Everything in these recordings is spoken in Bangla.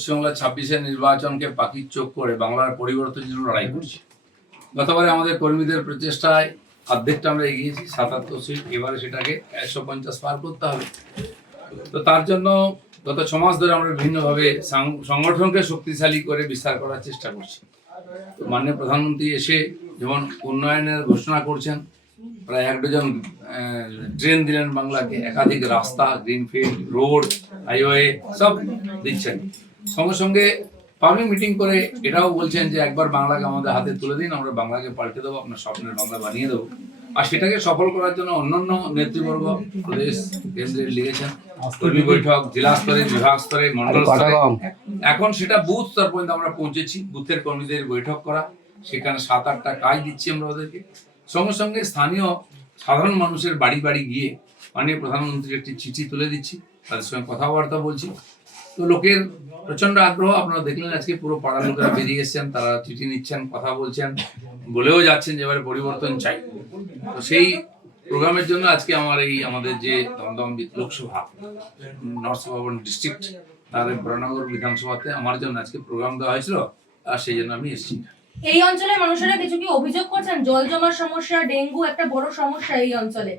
পশ্চিমবাংলার ছাব্বিশে নির্বাচনকে পাখির চোখ করে বাংলার পরিবর্তনের জন্য লড়াই করছি। গতবারে আমাদের কর্মীদের প্রচেষ্টায় অর্ধেকটা আমরা এগিয়েছি, সাতাত্তর সিট। এবারে সেটাকে একশো পঞ্চাশ পার করতে হবে। তো তার জন্য গত ছ মাস ধরে আমরা বিভিন্নভাবে সংগঠনকে শক্তিশালী করে বিস্তার করার চেষ্টা করছি। মাননীয় প্রধানমন্ত্রী এসে যেমন উন্নয়নের ঘোষণা করছেন, প্রায় এক ডজন ট্রেন দিলেন বাংলাকে। একাধিক রাস্তা, গ্রিনফিল্ড, রোড, হাইওয়ে সব দিচ্ছেন। সঙ্গে সঙ্গে পাবলিক মিটিং করে এটাও বলছেন যে একবার বাংলাকে আমাদের হাতে তুলে দিন আমরা বাংলাকে পাল্টে দেবো আপনার স্বপ্নের বাংলা বানিয়ে দেবো। আর সেটাকে সফল করার জন্য অন্যান্য নেতৃবর্গ প্রদেশ কেন্দ্রের লিগেছেন কর্মী বৈঠক জেলা স্তরে বিভাগ স্তরে মন্ডল স্তরে। এখন সেটা বুথ স্তর পর্যন্ত আমরা পৌঁছেছি বুথের কর্মীদের বৈঠক করা সেখানে সাত আটটা কাজ দিচ্ছি আমরা ওদেরকে। সঙ্গে সঙ্গে স্থানীয় সাধারণ মানুষের বাড়ি বাড়ি গিয়ে মাননীয় প্রধানমন্ত্রীর একটি চিঠি তুলে দিচ্ছি তাদের সঙ্গে কথাবার্তা বলছি। তো লোকের প্রচণ্ড আগ্রহ আপনারা দেখলেন আজকে পুরো পাড়ার লোকেরা বেরিয়ে এসেছেন তারা চিঠি নিচ্ছেন কথা বলছেন বলেও যাচ্ছেন যে এবারে পরিবর্তন চাই। তো সেই প্রোগ্রামের জন্য আজকে আমার এই আমাদের যে দমদম লোকসভা নর্থ সুন্দরবন ডিস্ট্রিক্ট তার বরানগর বিধানসভাতে আমার জন্য আজকে প্রোগ্রাম দেওয়া হয়েছিল আর সেই জন্য আমি এসেছি। এই অঞ্চলের মানুষেরা কিছু কি অভিযোগ করছেন? জল জমার সমস্যা ডেঙ্গু একটা বড় সমস্যা এই অঞ্চলে।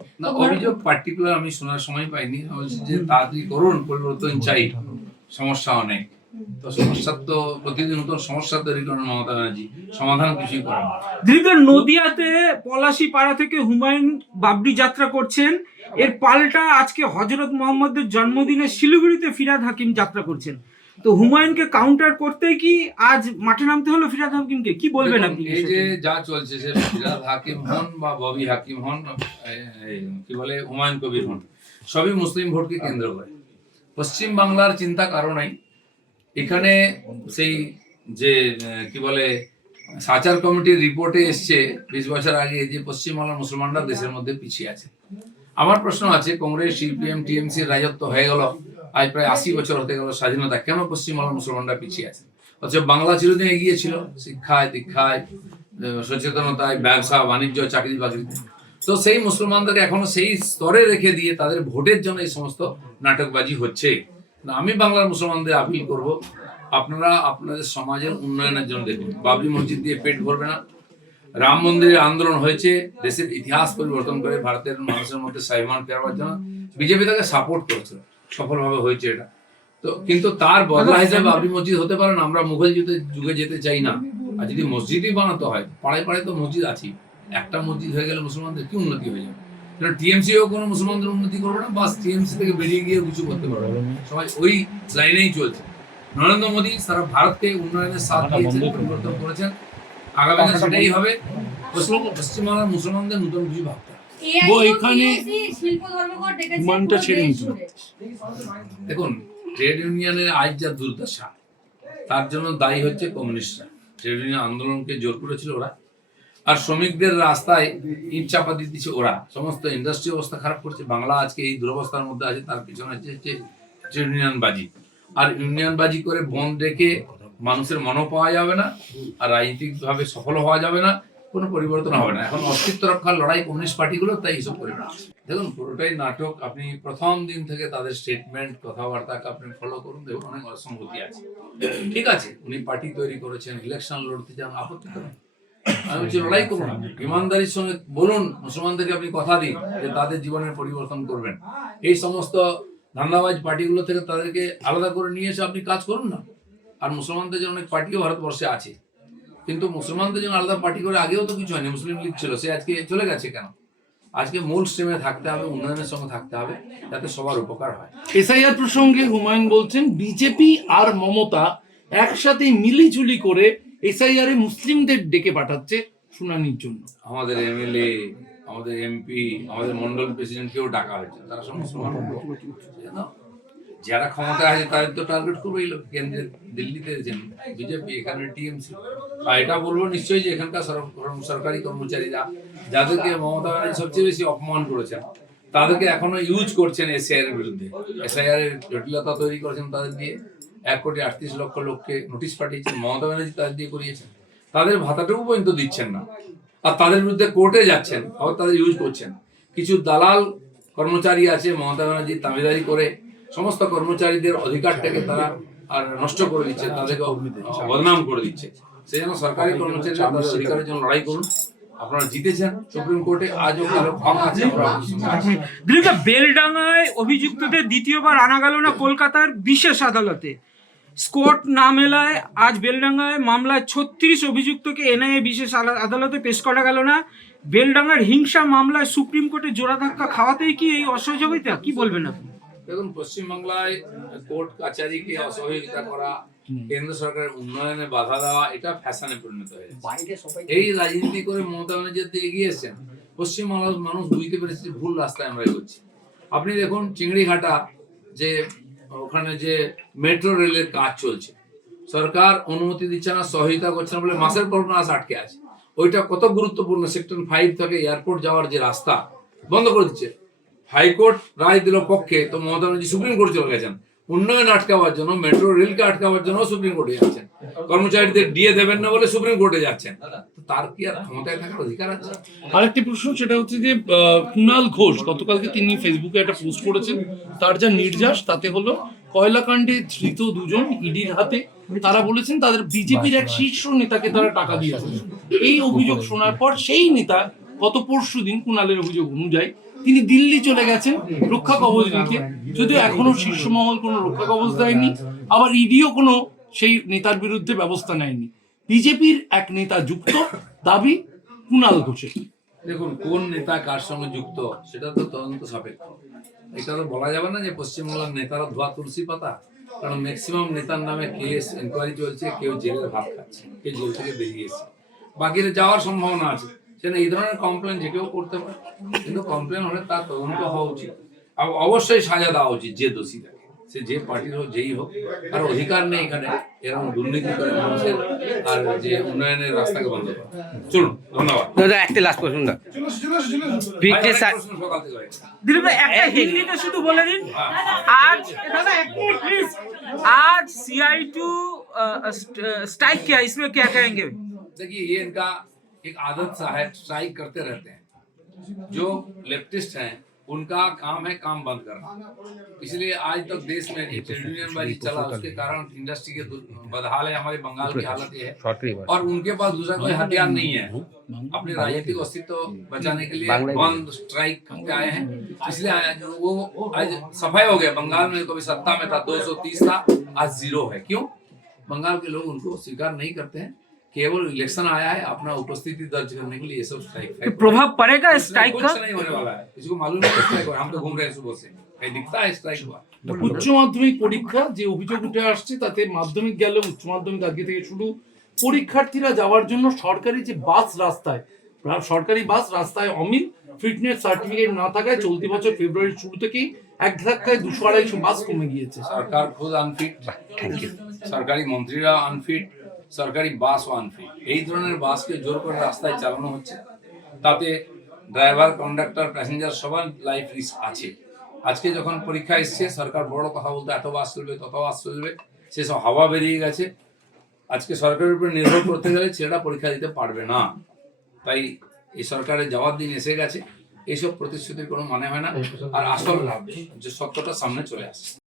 অভিযোগ পার্টিকুলার আমি শোনার সময় পাইনি। যে তাড়াতাড়ি করুন পরিবর্তন চাই। সমস্যা অনেক। তো সমস্যার তো প্রতিদিন নতুন সমস্যা তৈরি করেন মমতা ব্যানার্জি। সমাধান কিছুই করেন। দিলীপের নদিয়াতে পলাশি পাড়া থেকে হুমায়ুন বাবরি যাত্রা করছেন। এর পাল্টা আজকে হজরত মোহাম্মদের জন্মদিনে শিলিগুড়িতে ফিরাদ হাকিম যাত্রা করছেন। তো হুমায়ুনকে কাউন্টার করতে কি আজ মাঠে নামতে হলো ফিরাদ হাকিমকে? কি বলবেন আপনি এই যে যা চলছে সে ফিরাদ হাকিম হন বা ববি হাকিম হন কি বলে হুমায়ুন কবির হন সবই মুসলিম ভোটকে কেন্দ্র করে। পশ্চিম বাংলার চিন্তা কারণেই এখানে সেই যে কি বলে, সাচার কমিটির রিপোর্টে এসছে, বিশ বছর আগে যে পশ্চিমবাংলার মুসলমানরা দেশের মধ্যে পিছিয়ে আছে। আমার প্রশ্ন আছে, কংগ্রেস সিপিএম টিএমসির রাজত্ব হয়ে গেল, আজ প্রায় আশি বছর হতে গেল স্বাধীনতা, কেন পশ্চিমবাংলার মুসলমানরা পিছিয়ে আছে? অথচ বাংলা চিরদিন এগিয়ে ছিল, শিক্ষায়, দীক্ষায় সচেতনতায়, ব্যবসা, বাণিজ্য, চাকরি, বাকরিতে। তো সেই মুসলমানদেরকে এখনও সেই স্তরে রেখে দিয়ে তাদের ভোটের জন্য এই সমস্ত নাটকবাজি হচ্ছে। না আমি বাংলার মুসলমানদের আপিল করব। আপনারা আপনাদের সমাজের উন্নয়নের জন্য দেখুন। বাবরি মসজিদ দিয়ে পেট ভরবে না। রাম মন্দিরের আন্দোলন হয়েছে। দেশের ইতিহাস পরিবর্তন করে ভারতের মানুষের মধ্যে স্বাভিমান ফেরাবার জন্য বিজেপি তাকে সাপোর্ট করেছিল সফলভাবে হয়েছে এটা। তো কিন্তু তার বদলা হিসেবে বাবরি মসজিদ হতে পারে না। আমরা মুঘল যুগে যেতে চাই না। আর যদি মসজিদই বানাতে হয় পাড়ায় পাড়ায় তো মসজিদ আছেই। একটা মসজিদ হয়ে গেলে মুসলমানদের কি উন্নতি হয়ে যাবে? টিএমসিও কোনো মুসলমানদের উন্নতি করবে না? বাস টিএমসি থেকে বেরিয়ে গিয়ে কিছু করতে পারবে। সবাই ওই লাইনেই চলছে। নরেন্দ্র মোদী সারা ভারতকে উন্নয়নের সাথ দিয়েছেন পরিবর্তন করেছেন। আগামী দিনে সেটাই হবে। পশ্চিম পশ্চিমবাংলার মুসলমানদের নতুন কিছু ভাবতে। এখানে মানটা ছেড়ে। দেখুন ট্রেড ইউনিয়নের আজ যা দুর্দশা তার জন্য দায়ী হচ্ছে কমিউনিস্টরা। ট্রেড ইউনিয়ন আন্দোলনকে জোর করেছিল ওরা। আর শ্রমিকদের রাস্তায় ইট চাপা দিয়ে দিচ্ছে ওরা। সমস্ত ইন্ডাস্ট্রি অবস্থা খারাপ করছে। বাংলা আজকে এই দুরবস্থার মধ্যে আছে, তার পিছনে হচ্ছে হচ্ছে ট্রেড ইউনিয়ন আর ইউনিয়নবাজি করে বন্ধ রেখে মানুষের মনও পাওয়া যাবে না, আর রাজনৈতিকভাবে সফল হওয়া যাবে না, কোনো পরিবর্তন হবে না। এখন অস্তিত্ব রক্ষার লড়াই কমিউনিস্ট পার্টিগুলো, তাই এইসব না দেখুন, পুরোটাই নাটক। আপনি প্রথম দিন থেকে তাদের স্টেটমেন্ট কথাবার্তাকে আপনি ফলো করুন, দেখুন অনেক অসঙ্গতি আছে। ঠিক আছে, উনি পার্টি তৈরি করেছেন ইলেকশন লড়তে চান আপত্তি করেন। আমি বলছি লড়াই করুন ইমানদারির সঙ্গে বলুন, মুসলমানদেরকে আপনি কথা দিন যে তাদের জীবনের পরিবর্তন করবেন। এই সমস্ত ধান্দাবাজ পার্টিগুলো থেকে তাদেরকে আলাদা করে নিয়ে এসে আপনি কাজ করুন না। আর মুসলমানদের জন্য অনেক পার্টিও ভারতবর্ষে আছে। কিন্তু মুসলমানদের জন্য আলাদা পার্টি করে আগেও তো কিছু হয়নি। মুসলিম লীগ ছিল, সে আজকে চলে গেছে কেন? আজকে মূল স্ট্রিমে থাকতে হবে, উন্নয়নের সঙ্গে থাকতে হবে, যাতে সবার উপকার হয়। এসআইআর প্রসঙ্গে হুমায়ুন বলছেন, বিজেপি আর মমতা একসাথে মিলিজুলি করে এসআইআর এ মুসলিমদের ডেকে পাঠাচ্ছে শুনানির জন্য। আমাদের এমএলএ আমাদের এমপি আমাদের মন্ডল প্রেসিডেন্ট কেউ ডাকা হয়েছে, তারা সব যারা ক্ষমতা আছে, তাদের তো টার্গেট করবেই লোক। কেন্দ্রে দিল্লিতে বিজেপি এখানে টিএমসি আর এটা বলব নিশ্চয়ই যে এখানকার সরকারি কর্মচারীরা, যাদেরকে মমতা ব্যানার্জি সবচেয়ে বেশি অপমান করেছেন, তাদেরকে এখনও ইউজ করছেন এসআইআর এর বিরুদ্ধে। এসআইআর এর জটিলতা তৈরি করেছেন তাদের দিয়ে। এক কোটি আটত্রিশ লক্ষ লোককে নোটিশ পাঠিয়েছেন, মমতা ব্যানার্জি তাদের দিয়ে করিয়েছেন। তাদের ভাতাটুকু পর্যন্ত দিচ্ছেন না। আর তাদের বিরুদ্ধে কোর্টে যাচ্ছেন, আবার তাদের ইউজ করছেন। কিছু দালাল কর্মচারী আছে, মমতা ব্যানার্জি তামিদারি করে, সমস্ত কর্মচারীদের অধিকারটাকে তারা আর নষ্ট করে দিচ্ছে, তাদেরকে বদনাম করে দিচ্ছে। সেই জন্য সরকারি কর্মচারীরা তাদের অধিকারের জন্য লড়াই করুন। আপনারা জিতেছেন সুপ্রিম কোর্টে, আজও কারও ক্ষমা আছে বেলডাঙ্গায় অভিযুক্তদের দ্বিতীয়বার আনা গেল না কলকাতার বিশেষ আদালতে। স্কোট না মেলায় আজ বেলডাঙ্গায় মামলায় ছত্রিশ অভিযুক্তকে এনআইএ বিশেষ আদালতে পেশ করা গেল না। বেলডাঙ্গার হিংসা মামলায় সুপ্রিম কোর্টে জোড়া ধাক্কা খাওয়াতেই কি এই অসহযোগিতা? কি বলবেন আপনি? দেখুন পশ্চিমবাংলায় কোর্ট কাচারিকে অসহযোগিতা করা কেন্দ্র সরকারের উন্নয়নে বাধা দেওয়া এটা ফ্যাশনে পরিণত হয়েছে। এই রাজনীতি করে মমতা ব্যানার্জি এগিয়ে এসেছেন। পশ্চিমবাংলার মানুষ বুঝতে পেরেছে ভুল রাস্তায় আমরা এগোচ্ছি। আপনি দেখুন চিংড়িঘাটা যে ওখানে যে মেট্রো রেলের কাজ চলছে। সরকার অনুমতি দিচ্ছে না সহায়তা করছে না বলে মাসের পর মাস আটকে আছে। ওইটা কত গুরুত্বপূর্ণ সেক্টর ফাইভ থেকে এয়ারপোর্ট যাওয়ার যে রাস্তা, বন্ধ করে দিচ্ছে। হাইকোর্ট রায় দিল পক্ষে, তো মমতা সুপ্রিম কোর্ট চলে গেছেন। উন্নয়ন আটকাবার জন্য মেট্রো রেলকে আটকাবার জন্য সুপ্রিম কোর্টে যাচ্ছেন। কর্মচারীদের ডিএ দেবেন না বলে সুপ্রিম কোর্টে যাচ্ছেন। তার কি আর ক্ষমতায় থাকার অধিকার আছে? আরেকটি প্রশ্ন সেটা হচ্ছে যে কুণাল ঘোষ গতকালকে তিনি ফেসবুকে একটা পোস্ট করেছেন। তার যা নির্যাস তাতে হলো কয়লাকাণ্ডে ধৃত দুজন ইডির হাতে। তারা বলেছেন তাদের বিজেপির এক শীর্ষ নেতাকে তারা টাকা দিয়েছে এই অভিযোগ শোনার পর সেই নেতা গত পরশু দিন কুণালের অভিযোগ অনুযায়ী তিনি দিল্লি চলে গেছেন রক্ষা কবচ নিতে যদিও এখনও শীর্ষ মহল কোনো রক্ষা কবচ দেয়নি, আবার ইডিও কোনো সেই নেতার বিরুদ্ধে ব্যবস্থা নেয়নি। বিজেপির এক নেতা যুক্ত, দাবি কুণাল ঘোষের। দেখুন, কোন নেতা কার সঙ্গে যুক্ত, সেটা তো তদন্ত সাপেক্ষ। এটা তো বলা যাবে না যে পশ্চিমবাংলার নেতারা ধোয়া তুলসী পাতা, কারণ ম্যাক্সিমাম নেতার নামে কেস এনকোয়ারি চলছে, কেউ জেলের ভাত খাচ্ছে, কেউ জেল থেকে বেরিয়েছে বাকিরা যাওয়ার সম্ভাবনা আছে। সেটা এই ধরনের কমপ্লেন যে কেউ করতে পারে কিন্তু কমপ্লেন হলে তার তদন্ত হওয়া উচিত আর অবশ্যই সাজা দেওয়া উচিত যে দোষী থাকে সে যে পার্টির হোক যেই হোক আর অধিকার নেই এখানে এরকম দুর্নীতি করে মানুষের আর যে উন্নয়নের রাস্তাকে বন্ধ করা চলুন ধন্যবাদ দাদা একটা লাস্ট প্রশ্ন দা ফিটনেস আরেকটা প্রশ্ন সকাল থেকে হয়েছে। दिलीप भाई একটা হিন্দিতে শুধু বলে দিন आज दादा एक मिनट प्लीज आज सीआई टू स्ट्राइक किया इसमें क्या कहेंगे देखिए ये इनका एक आदत सा है स्ट्राइक करते रहते हैं। जो लेफ्टिस्ट हैं उनका काम है काम बंद करना। इसलिए आज तक देश में यूनियन चला उसके कारण इंडस्ट्री के बदहाल है हमारे बंगाल की हालत ये है। और उनके पास दूसरा कोई हथियार नहीं है। अपने राजनीतिक अस्तित्व बचाने के लिए बंद स्ट्राइक करके आए हैं। इसलिए वो आज सफ़ाई हो गया। बंगाल में कभी सत्ता में था 230 था आज ज़ीरो है। क्यों? बंगाल के लोग उनको स्वीकार नहीं करते हैं। केवल इलेक्शन आया है अपना उपस्थिति दर्ज करने के लिए ये सब स्ट्राइक तो प्रभाव पड़ेगा इसमें स्ट्राइक कुछ का नहीं होने वाला है किसी को मालूम नहीं है स्ट्राइक हुआ हम तो घूम रहे हैं सुबह से कहीं दिखता है स्ट्राइक हुआ উচ্চ মাধ্যমিক পরীক্ষা যে অভিযোগ উঠে আসছে তাতে মাধ্যমিক গেল উচ্চ মাধ্যমিক আজকে থেকে শুরু পরীক্ষার্থীরা যাওয়ার জন্য সরকারি যে বাস রাস্তায় রা- সরকারি বাস রাস্তায় অমিল ফিটনেস সার্টিফিকেট না থাকায় চলতি বছর ফেব্রুয়ারির শুরু থেকেই এক ধাক্কায় দুশো আড়াইশো বাস কমে গিয়েছে সরকার খুদ আনফিট সরকারি মন্ত্রীরা আনফিট সরকারি বাস ওয়ান ফ্রি। এই ধরনের বাসকে জোর করে রাস্তায় চালানো হচ্ছে। তাতে ড্রাইভার, কন্ডাক্টর, প্যাসেঞ্জার সবার লাইফ রিস্ক আছে। আজকে যখন পরীক্ষা এসছে, সরকার বড় কথা বলতে এত বাস চলবে, তত বাস চলবে, সেসব হাওয়া বেরিয়ে গেছে। আজকে সরকারের উপর নির্ভর করতে গেলে ছেলেরা পরীক্ষা দিতে পারবে না। তাই এই সরকারের যাওয়ার দিন এসে গেছে। এইসব প্রতিশ্রুতির কোনো মানে হয় না। আর আসল লাভ যে সত্যটা সামনে চলে আসছে।